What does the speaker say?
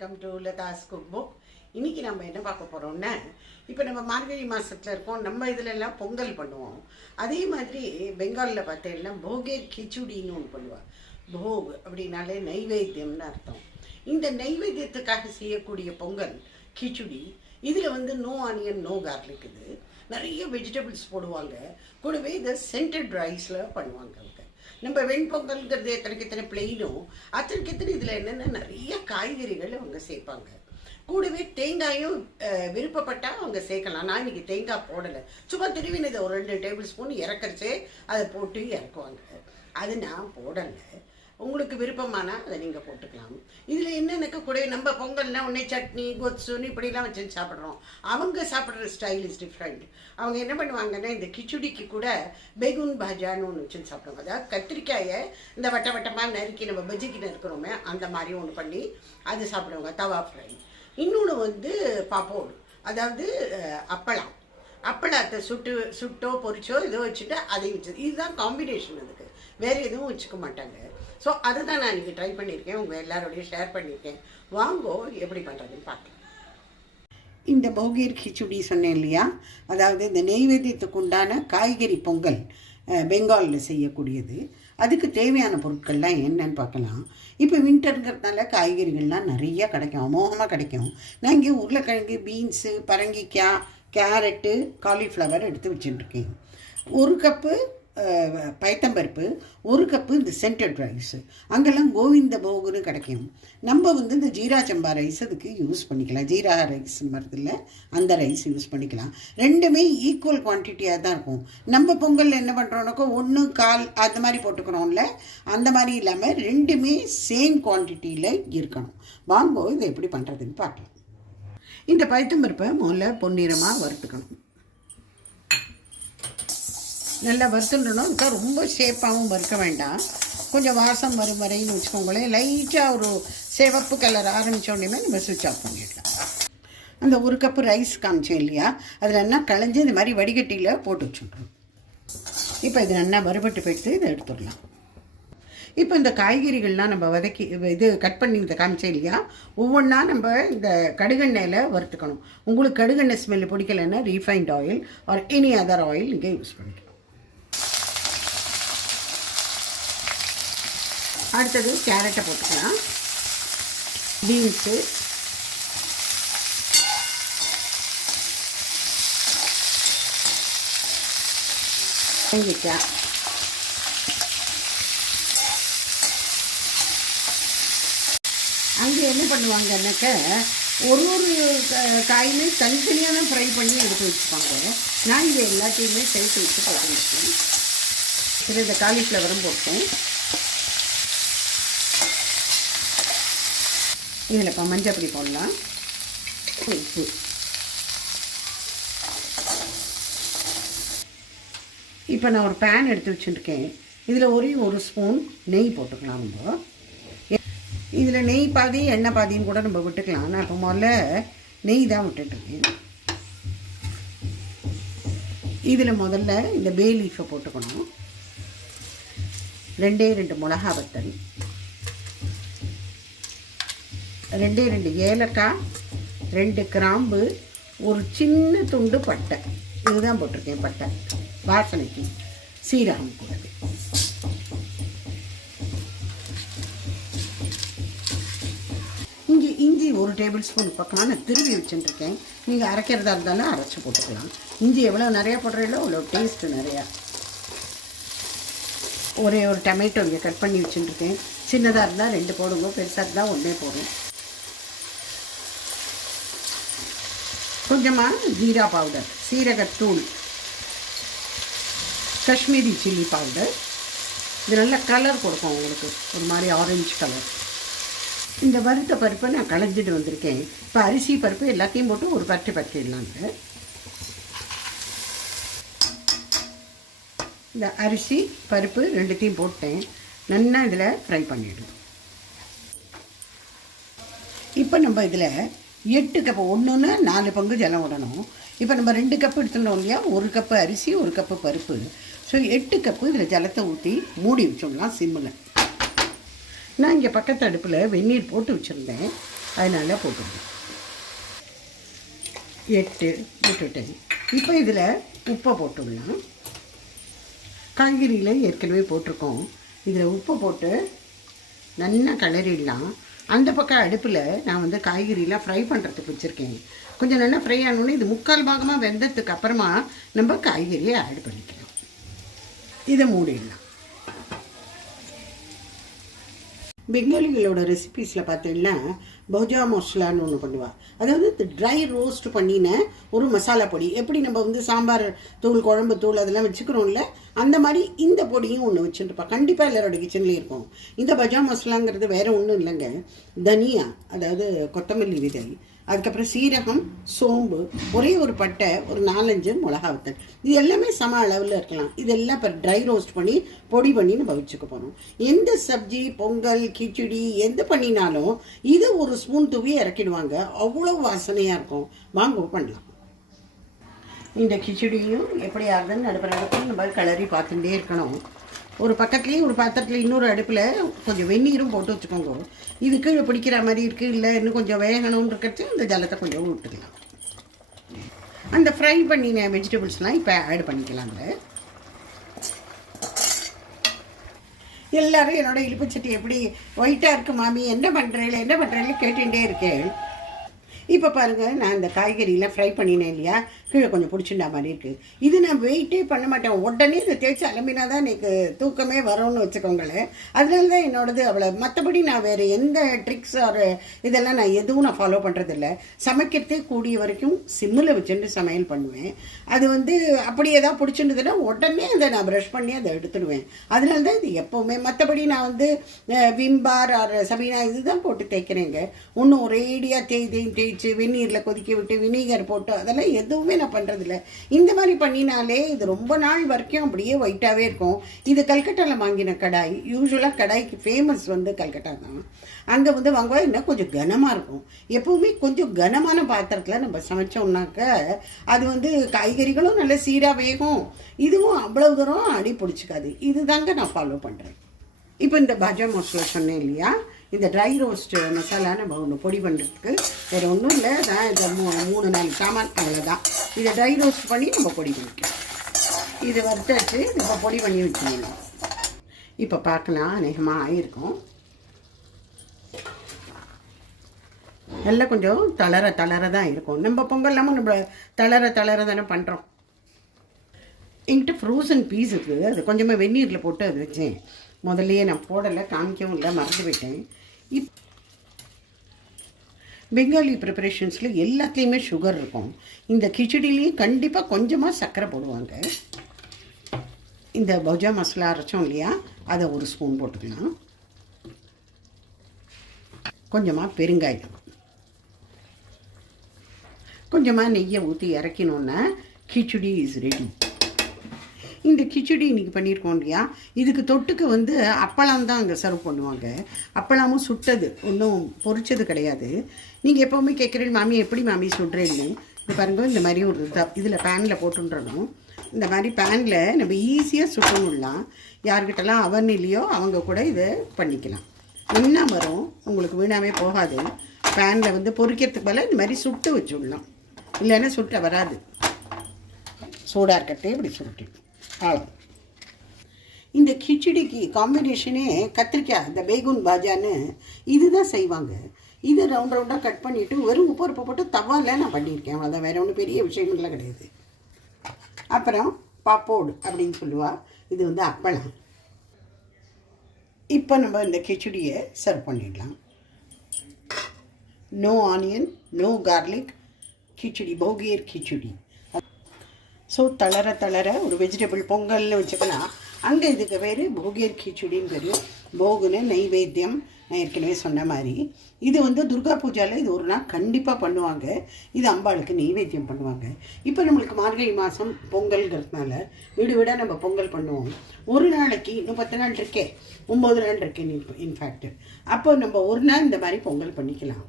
Come to Latha's cook book. இன்றைக்கி நம்ம என்ன பார்க்க போகிறோம்னா, இப்போ நம்ம மார்கழி மாதத்தில் இருக்கோம். நம்ம இதிலெல்லாம் பொங்கல் பண்ணுவோம். அதே மாதிரி பெங்காலில் பார்த்தீங்கன்னா போகே கிச்சுடின்னு ஒன்று பண்ணுவாள். போக் அப்படின்னாலே நைவேத்தியம்னு அர்த்தம். இந்த நைவேத்தியத்துக்காக செய்யக்கூடிய பொங்கல் கிச்சுடி, இதில் நோ ஆனியன் நோ கார்லிக், இது நிறைய வெஜிடபிள்ஸ் போடுவாங்க. கூடவே இதை சென்டட் ரைஸில் பண்ணுவாங்க. நம்ம வெண்பொங்கல்ங்கிறது எத்தனை பிளெயினும் அத்தனைக்கு இதில் என்னென்ன நிறைய காய்கறிகள் அவங்க சேர்ப்பாங்க. கூடவே தேங்காயும் விருப்பப்பட்டால் அவங்க சேர்க்கலாம். நான் இன்னைக்கு தேங்காய் போடலை, சும்மா திருவினதை ஒரு 2 டேபிள் ஸ்பூன் இறக்கரிச்சே அதை போட்டு இறக்குவாங்க. அது நான் போடலை. உங்களுக்கு விருப்பமானா அதை நீங்கள் போட்டுக்கலாம். இதில் என்னென்னக்கு கூட நம்ம பொங்கல்னா உடனே சட்னி கொத்சுன்னு இப்படிலாம் வச்சு சாப்பிட்றோம். அவங்க சாப்பிட்ற ஸ்டைல் இஸ் டிஃப்ரெண்ட். அவங்க என்ன பண்ணுவாங்கன்னா, இந்த கிச்சுடிக்கு கூட பெகுன் பாஜான்னு ஒன்று வச்சு சாப்பிடுவாங்க. அதாவது கத்திரிக்காயை இந்த வட்டமாக நறுக்கி நம்ம பஜ்ஜிக்கு நறுக்கிறோமே அந்த மாதிரி ஒன்று பண்ணி அது சாப்பிடுவாங்க, தவா ஃப்ரை. இன்னொன்று பாப்போடு, அதாவது அப்பளம். அப்பளத்தை சுட்டோ பொரிச்சோ ஏதோ வச்சுட்டு அதை வச்சு, இதுதான் காம்பினேஷன். அதுக்கு வேறு எதுவும் வச்சுக்க மாட்டாங்க. ஸோ அதை தான் நான் இன்றைக்கி ட்ரை பண்ணியிருக்கேன், உங்கள் எல்லாரோடையும் ஷேர் பண்ணியிருக்கேன். வாங்கோ எப்படி பண்ணுறதுன்னு பார்க்கலாம். இந்த போகீர் கிச்சுடி சொன்னேன் இல்லையா, அதாவது இந்த நெய்வேத்தியத்துக்கு உண்டான காய்கறி பொங்கல் பெங்காலில் செய்யக்கூடியது. அதுக்கு தேவையான பொருட்கள்லாம் என்னன்னு பார்க்கலாம். இப்போ வின்டருங்கிறதுனால காய்கறிகள்லாம் நிறையா கிடைக்கும், அமோகமாக கிடைக்கும். நான் இங்கே உருளைக்கிழங்கு, பீன்ஸு, பரங்கிக்காய், கேரட்டு, காலிஃப்ளவர் எடுத்து வச்சுட்டுருக்கேன். 1 கப்பு பயத்தம்பருப்பு, 1 கப்பு இந்த சென்டட் ரைஸு. அங்கெல்லாம் கோவிந்த போகுன்னு கிடைக்கும். நம்ம இந்த ஜீரா சம்பா ரைஸ் அதுக்கு யூஸ் பண்ணிக்கலாம். ஜீரா ரைஸ் மரத்தில் அந்த ரைஸ் யூஸ் பண்ணிக்கலாம். ரெண்டுமே ஈக்குவல் குவான்டிட்டியாக தான் இருக்கும். நம்ம பொங்கல் என்ன பண்ணுறோன்னாக்கோ 1 1/4 அந்த மாதிரி போட்டுக்கிறோம்ல, அந்த மாதிரி இல்லாமல் ரெண்டுமே சேம் குவான்டிட்டியில் இருக்கணும். வாங்கோ இதை எப்படி பண்ணுறதுன்னு பார்க்கலாம். இந்த பயத்தம்பருப்பை முதல்ல பொன்னிறமாக வறுத்துக்கணும். நல்லா வறுத்துடணும். அதுக்காக ரொம்ப ஷேப்பாகவும் வறுக்க வேண்டாம். கொஞ்சம் வாசம் வரும் வரைன்னு வச்சுக்கோங்களேன். லைட்டாக ஒரு சிவப்பு கலர் ஆரம்பித்தோடனே நம்ம சுவிட்ச் ஆஃப் பண்ணிடலாம். அந்த 1 கப்பு ரைஸ் காமிச்சேன் இல்லையா, அதில் என்ன களைஞ்சி இந்த மாதிரி வடிகட்டியில் போட்டு வச்சுக்கணும். இப்போ இது நல்லா வறுபட்டு போயிட்டு இதை எடுத்துடலாம். இப்போ இந்த காய்கறிகள்லாம் நம்ம வதக்கி கட் பண்ணி இதை காமிச்சேன் இல்லையா, ஒவ்வொன்றா நம்ம இந்த கடுகெண்ணெயில் வறுத்துக்கணும். உங்களுக்கு கடுகெண்ணெய் ஸ்மெல் பிடிக்கலைன்னா refined oil or any other oil நீங்கள் யூஸ் பண்ணிக்கலாம். அடுத்தது கேரட்டை போட்டுக்கலாம், பீன்ஸு, வெங்காயம். அங்கே என்ன பண்ணுவாங்கன்னாக்க ஒரு காயுமே தனித்தனியாக தான் ஃப்ரை பண்ணி எடுத்து வச்சுப்பாங்க. நான் இதை எல்லாத்தையுமே சேர்த்து வச்சு பழகிருக்கேன். சரி, இந்த காலிஃப்ளவரும் போட்டேன். இதில் இப்போ மஞ்சள் பொடி போடலாம், உப்பு. இப்போ நான் ஒரு பேன் எடுத்து வச்சுருக்கேன். இதில் ஒரு ஸ்பூன் நெய் போட்டுக்கலாம். நம்ம இதில் நெய் பாதி எண்ணெய் பாதின்னு கூட நம்ம விட்டுக்கலாம். நான் இப்போ முதல்ல நெய் தான் விட்டுட்டுருக்கேன். இதில் முதல்ல இந்த பே லீஃபை போட்டுக்கணும். 2 மிளகா வத்தல், 2 ஏலக்காய், 2 கிராம்பு, ஒரு சின்ன துண்டு பட்டை. இதுதான் போட்டிருக்கேன் பட்டை வாசனைக்கு. சீரகம் கூட. இஞ்சி 1 டேபிள் ஸ்பூன் பக்கமாக நான் திருவி வச்சுட்டுருக்கேன். நீங்கள் அரைக்கிறதா இருந்தாலும் அரைச்சி போட்டுக்கலாம். இஞ்சி எவ்வளோ நிறையா போடுறீங்களோ அவ்வளோ டேஸ்ட்டு நிறையா. ஒரு டொமேட்டோ இங்கே கட் பண்ணி வச்சுட்டுருக்கேன். சின்னதாக இருந்தால் 2 போடுங்க, பெருசாக இருந்தால் 1 போடும். கொஞ்சமாக ஜீரா பவுடர், சீரகத்தூள், காஷ்மீரி சில்லி பவுடர். இது நல்ல கலர் கொடுக்கும் உங்களுக்கு, ஒரு மாதிரி ஆரஞ்சு கலர். இந்த வறுத்த பருப்பை நான் களைஞ்சிட்டு வந்திருக்கேன். இப்போ அரிசி பருப்பு எல்லாத்தையும் போட்டு ஒரு பரட்டிடலாங்க. இந்த அரிசி பருப்பு 2த்தையும் போட்டேன். நல்லா இதில் ஃப்ரை பண்ணிவிடும். இப்போ நம்ம இதில் 8 கப்பு, 1ன்னு 4 பங்கு ஜலம் விடணும். இப்போ நம்ம 2 கப்பு எடுத்துட்டோம் இல்லையா, 1 கப்பு அரிசி 1 கப்பு பருப்பு. ஸோ 8 கப்பு இதில் ஜலத்தை ஊற்றி மூடி வச்சிடலாம் சிம்மில். நான் இங்கே பக்கத்து அடுப்பில் வெந்நீர் போட்டு வச்சுருந்தேன். அதனால் போட்டுருங்க. 8 விட்டுட்டேன். இப்போ இதில் உப்பை போட்டுடலாம். காய்கறியில் ஏற்கனவே போட்டிருக்கோம். இதில் உப்பை போட்டு நல்லா கிளறிடலாம். அந்த பக்கம் அடுப்பில் நான் வந்து காய்கறியெலாம் ஃப்ரை பண்ணுறதுக்கு வச்சுருக்கேன். கொஞ்சம் நல்லா ஃப்ரை ஆனோடனே இது 3/4 பாகமாக வெந்ததுக்கு அப்புறமா நம்ம காய்கறியை ஆட் பண்ணிக்கலாம். இதை மூடிடலாம். பெங்காலிகளோட ரெசிபீஸில் பார்த்தீங்கன்னா பௌஜா மசாலான்னு ஒன்று பண்ணுவாள். அதாவது ட்ரை ரோஸ்ட் பண்ணின ஒரு மசாலா பொடி. எப்படி நம்ம வந்து சாம்பார் தூள், குழம்பு தூள் அதெல்லாம் வச்சுக்கிறோம்ல, அந்த மாதிரி இந்த பொடியும் ஒன்று வச்சுருப்பா. கண்டிப்பாக எல்லாரோட கிச்சன்லேயும் இருக்கும். இந்த பஜா மசாலாங்கிறது வேறு ஒன்றும் இல்லைங்க. தனியா, அதாவது கொத்தமல்லி விதை, அதுக்கப்புறம் சீரகம், சோம்பு, ஒரே ஒரு பட்டை, ஒரு 4-5 மிளகா வத்தல், இது எல்லாமே சம அளவில் இருக்கலாம். இதெல்லாம் இப்போ ட்ரை ரோஸ்ட் பண்ணி பொடி பண்ணி நம்ம வச்சுக்க போகிறோம். எந்த சப்ஜி, பொங்கல், கிச்சடி எந்த பண்ணினாலும் இது ஒரு ஸ்பூன் தூவி இறக்கிடுவாங்க. அவ்வளோ வாசனையாக இருக்கும். வாங்க பண்ணலாம். இந்த கிச்சடியும் எப்படி ஆகுதுன்னு நடுப்புற நம்ம கிளறி பார்த்துட்டே இருக்கணும். ஒரு பக்கத்துலேயே ஒரு பாத்திரத்தில் இன்னொரு அடுப்பில் கொஞ்சம் வெந்நீரும் போட்டு வச்சுக்கோங்க. இது கீழே பிடிக்கிற மாதிரி இருக்குது, இல்லை இன்னும் கொஞ்சம் வேகணும்னு இருக்கிறது இந்த ஜலத்தை கொஞ்சம் விட்டுக்கலாம். அந்த ஃப்ரை பண்ணின வெஜிடபிள்ஸ்லாம் இப்போ ஆட் பண்ணிக்கலாங்க. எல்லோரும் என்னோடய இழுப்புச்சட்டி எப்படி ஒயிட்டாக இருக்குது மாமி, என்ன பண்ணுறேன்னு கேட்டுகிட்டே இருக்கேன். இப்போ பாருங்கள், நான் இந்த காய்கறியெலாம் ஃப்ரை பண்ணினேன் இல்லையா, கீழே கொஞ்சம் பிடிச்சிண்டா மாதிரி இருக்குது. இது நான் வெயிட்டே பண்ண மாட்டேன். உடனே இதை தேய்ச்சி அலம்பினா தான் எனக்கு தூக்கமே வரும்னு வச்சுக்கோங்களேன். அதனால தான் என்னோடது அவ்வளோ. மற்றபடி நான் வேறு எந்த ட்ரிக்ஸ் ஒரு இதெல்லாம் நான் எதுவும் நான் ஃபாலோ பண்ணுறதில்ல. சமைக்கிறதே கூடிய வரைக்கும் சிம்மில் வச்சுட்டு சமையல் பண்ணுவேன். அது வந்து அப்படி ஏதாவது பிடிச்சிருந்ததுன்னா உடனே அதை நான் ப்ரஷ் பண்ணி அதை எடுத்துடுவேன். அதனால தான் இது எப்போவுமே. மற்றபடி நான் வந்து விம்பார் ஆர் சபீனா இதுதான் போட்டு தேய்க்கிறேங்க. ஒன்றும் ஒரேடியாக தேய்ச்சி வெந்நீரில் கொதிக்க விட்டு வினிகர் போட்டு அதெல்லாம் எதுவுமே நான் பண்ணுறதில்ல. இந்த மாதிரி பண்ணினாலே இது ரொம்ப நாள் வரைக்கும் அப்படியே ஒயிட்டாகவே இருக்கும். இது கல்கட்டாவில் வாங்கின கடாய். யூஸ்வலாக கடாய்க்கு ஃபேமஸ் வந்து கல்கட்டா தான். அங்கே வந்து வாங்குவா இன்னும் கொஞ்சம் கனமாக இருக்கும். எப்போவுமே கொஞ்சம் கனமான பாத்திரத்தில் நம்ம சமைச்சோம்னாக்க அது வந்து காய்கறிகளும் நல்ல சீராக வேகும். இதுவும் அவ்வளவு தூரம் அடி பிடிச்சிக்காது. இது தாங்க நான் ஃபாலோ பண்ணுறேன். இப்போ இந்த பஜா மசாலா சொன்னேன் இல்லையா, இந்த ட்ரை ரோஸ்ட் மசாலா நம்ம ஒன்று பொடி பண்ணுறதுக்கு வேறு ஒன்றும் இல்லை. நான் இதை 3-4 சாமான் அவ்வளோதான். இதை ட்ரை ரோஸ்ட் பண்ணி நம்ம பொடி பண்ணிக்கலாம். இது வறுத்தாச்சு, இப்போ பொடி பண்ணி வச்சுக்கலாம். இப்போ பார்க்கலாம், அநேகமாக ஆகிருக்கும். எல்லாம் கொஞ்சம் தளர தான் இருக்கும். நம்ம பொங்கல் இல்லாமல் நம்ம தளர தானே பண்ணுறோம். என்கிட்ட ஃப்ரோசன் பீஸ் இருக்குது. அது கொஞ்சமாக வெந்நீரில் போட்டு அது வச்சேன். முதல்லையே நான் போடலை, காமிக்கவும் இல்லை, மறந்து போயிட்டேன். பெங்காலி ப்ரிப்பரேஷன்ஸில் எல்லாத்துலேயுமே சுகர் இருக்கும். இந்த கிச்சடிலையும் கண்டிப்பாக கொஞ்சமாக சர்க்கரை போடுவாங்க. இந்த பௌஜா மசாலா அரைச்சோம் இல்லையா, அதை 1 ஸ்பூன் போட்டுக்கலாம். கொஞ்சமாக பெருங்காயம், கொஞ்சமாக நெய்யை ஊற்றி இறக்கினோன்னா கிச்சடி இஸ் ரெடி. இந்த கிச்சடி இன்றைக்கி பண்ணியிருக்கோம் இல்லையா, இதுக்கு தொட்டுக்கு வந்து அப்பளம் தான் அங்கே சர்வ் பண்ணுவாங்க. அப்பளமும் சுட்டது, ஒன்றும் பொரிச்சது கிடையாது. நீங்கள் எப்போவுமே கேட்குறீங்க மாமி எப்படி மாமி சுடுறேன்னு. இது பாருங்க, இந்த மாதிரி ஒரு இதில் பேனில் போட்டுன்றணும். இந்த மாதிரி பேனில் நம்ம ஈஸியாக சுட்டணும்லாம். யார்கிட்டலாம் அவன் இல்லையோ அவங்க கூட இதை பண்ணிக்கலாம். என்ன வரும், உங்களுக்கு வீணாகவே போகாது. பேனில் வந்து பொரிக்கிறதுக்கு பதிலாக இந்த மாதிரி சுட்டு வச்சுடலாம். இல்லைன்னா சுட்ட வராது. சூடாக இருக்கட்டே இப்படி சுருட்டிடும். இந்த கிச்சடிக்கு காம்பினேஷனே கத்திரிக்காய், இந்த பேகுன் பாஜான்னு இதுதான் செய்வாங்க. இதை ரவுண்டாக கட் பண்ணிவிட்டு வெறும் உப்பு போட்டு தவாவில் நான் பண்ணியிருக்கேன். அதான் வேறு ஒன்றும் பெரிய விஷயங்கள்லாம் கிடையாது. அப்புறம் பாப்போடு அப்படின்னு சொல்லுவா. இது வந்து அப்பளம். இப்போ நம்ம இந்த கிச்சடியை சர்வ் பண்ணிடலாம். No onion, no garlic khichdi, போகியர் கிச்சடி. ஸோ தளர ஒரு வெஜிடபிள் பொங்கல்னு வச்சுக்கலாம். அங்கே இதுக்கு பேர் போகியர் கிச்சடின்னு பேர். போகுன்னு நெய்வேத்தியம் நான் ஏற்கனவே சொன்ன மாதிரி. இது வந்து துர்கா பூஜாவில் இது ஒரு நாள் கண்டிப்பாக பண்ணுவாங்க. இது அம்பாளுக்கு நெய்வேத்தியம் பண்ணுவாங்க. இப்போ நம்மளுக்கு மார்கழி மாதம் பொங்கல்ங்கிறதுனால வீடாக நம்ம பொங்கல் பண்ணுவோம். ஒரு நாளைக்கு இன்னும் 10 நாள் இருக்கே, 9 நாள் இருக்கேன் இன்ஃபேக்ட். அப்போ நம்ம ஒரு நாள் இந்த மாதிரி பொங்கல் பண்ணிக்கலாம்.